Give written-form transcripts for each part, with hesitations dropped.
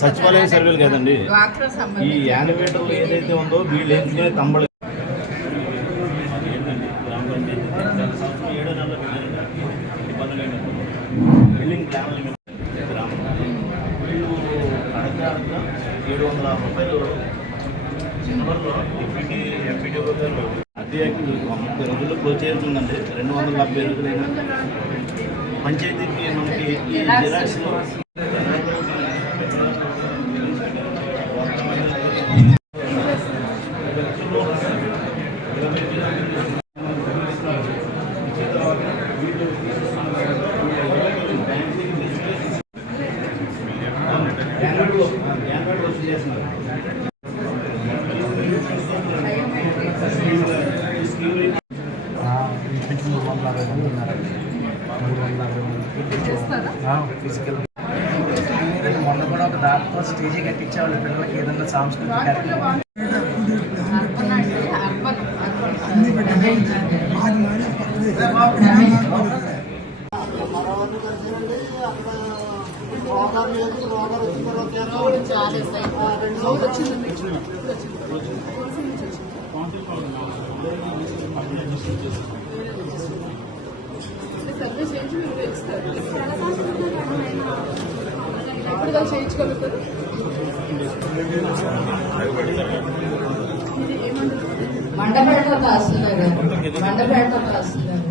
సచివాలయం సర్వేలు కాదండి. ఈ యానిమేటర్లు ఏదైతే ఉందో వీళ్ళు ఏంటంటే తమ్ముడు బిల్డింగ్ ప్లాన్ లిమిట్ 760 రూపాయలు చివరిలో ఎంపీడీ గారు అదే 30 రోజుల్లో క్లోజ్ చేస్తుందండి. 270 రోజులైనా పంచాయతీకి మనకి జిరాక్స్ ఫిజికల్ మొన్న కూడా ఒక దాంట్లో స్టేజీ కట్టించేవాళ్ళు పిల్లలకి ఏదన్నా సాంస్కృతిక కార్యక్రమం. సర్వీస్ చేయించి మీరు ఇస్తారు. ఎప్పుడు దాకా చేయించగలుగుతారు? మండపేట తహసీల్దార్ గారు, మండపేట తహసీల్దార్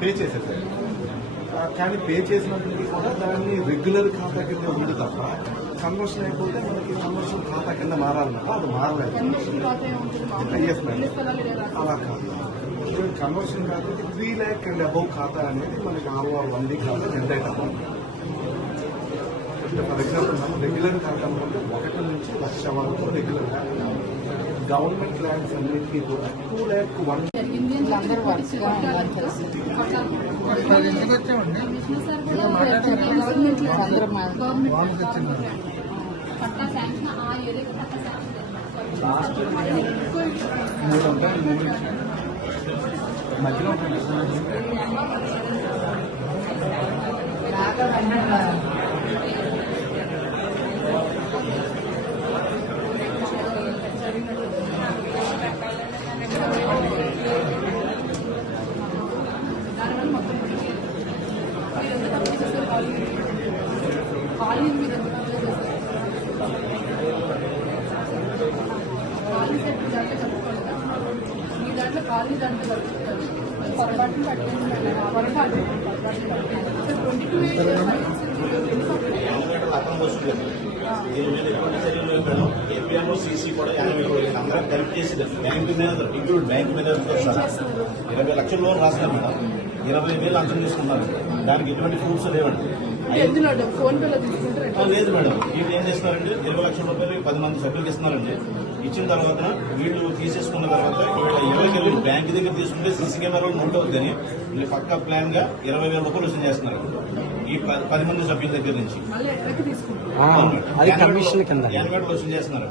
పే చేసేసారు. కానీ పే చేసినప్పటికీ కూడా దాన్ని రెగ్యులర్ ఖాతా కింద ఉంది తప్ప కన్వర్షన్ అయిపోతే మనకి కన్వర్షన్ ఖాతా కింద మారాలన్నమాట. అది మారలేదు. అలా కాదు. కన్వర్షన్ కాబట్టి 3 lakh అండ్ అబౌవ్ ఖాతా అనేది మనకి ROR1D ఖాతా జనరేట్ అవ్వాలి. ఫర్ ఎగ్జాంపుల్ మనం రెగ్యులర్ ఖాతా అనుకుంటే 1 నుంచి 1,00,000 వరకు రెగ్యులర్గా గవర్నమెంట్ ల్యాండ్స్ అన్నిటికీ కూడా 2 lakh 1 మధ్యలో ఖాళీ దాంట్లో కలుపుతారు. పొరపాటును పట్టింది పొరపాటు 22 సీసీ కూడా 80 అందరం కలిపి చేసేది. బ్యాంకు మీద ఇంక్లూడ్ బ్యాంకు మీద 20 లక్షల లోన్ రాస్తున్నారు మేడం. 20,000 అంచనా తీసుకున్నారు. దానికి ఎటువంటి ప్రూఫ్స్ లేవండి. ఫోన్ పేలో తీసుకుంటారు. లేదు మేడం. వీళ్ళు ఏం చేస్తున్నారండి, 20 లక్షల రూపాయలు 10 మంది సభ్యులకు ఇస్తున్నారండి. ఇచ్చిన తర్వాత వీళ్ళు తీసేసుకున్న తర్వాత వీళ్ళ 20,000 బ్యాంక్ దగ్గర తీసుకుంటే సీసీ కెమెరాలు నోట్ అవుతుందని వీళ్ళు పక్కా ప్లాన్ గా 20,000 రూపాయలు వసూలు చేస్తున్నారు ఈ 10 మంది సభ్యుల దగ్గర నుంచి. కమిషన్ కింద వసూలు చేస్తున్నారు.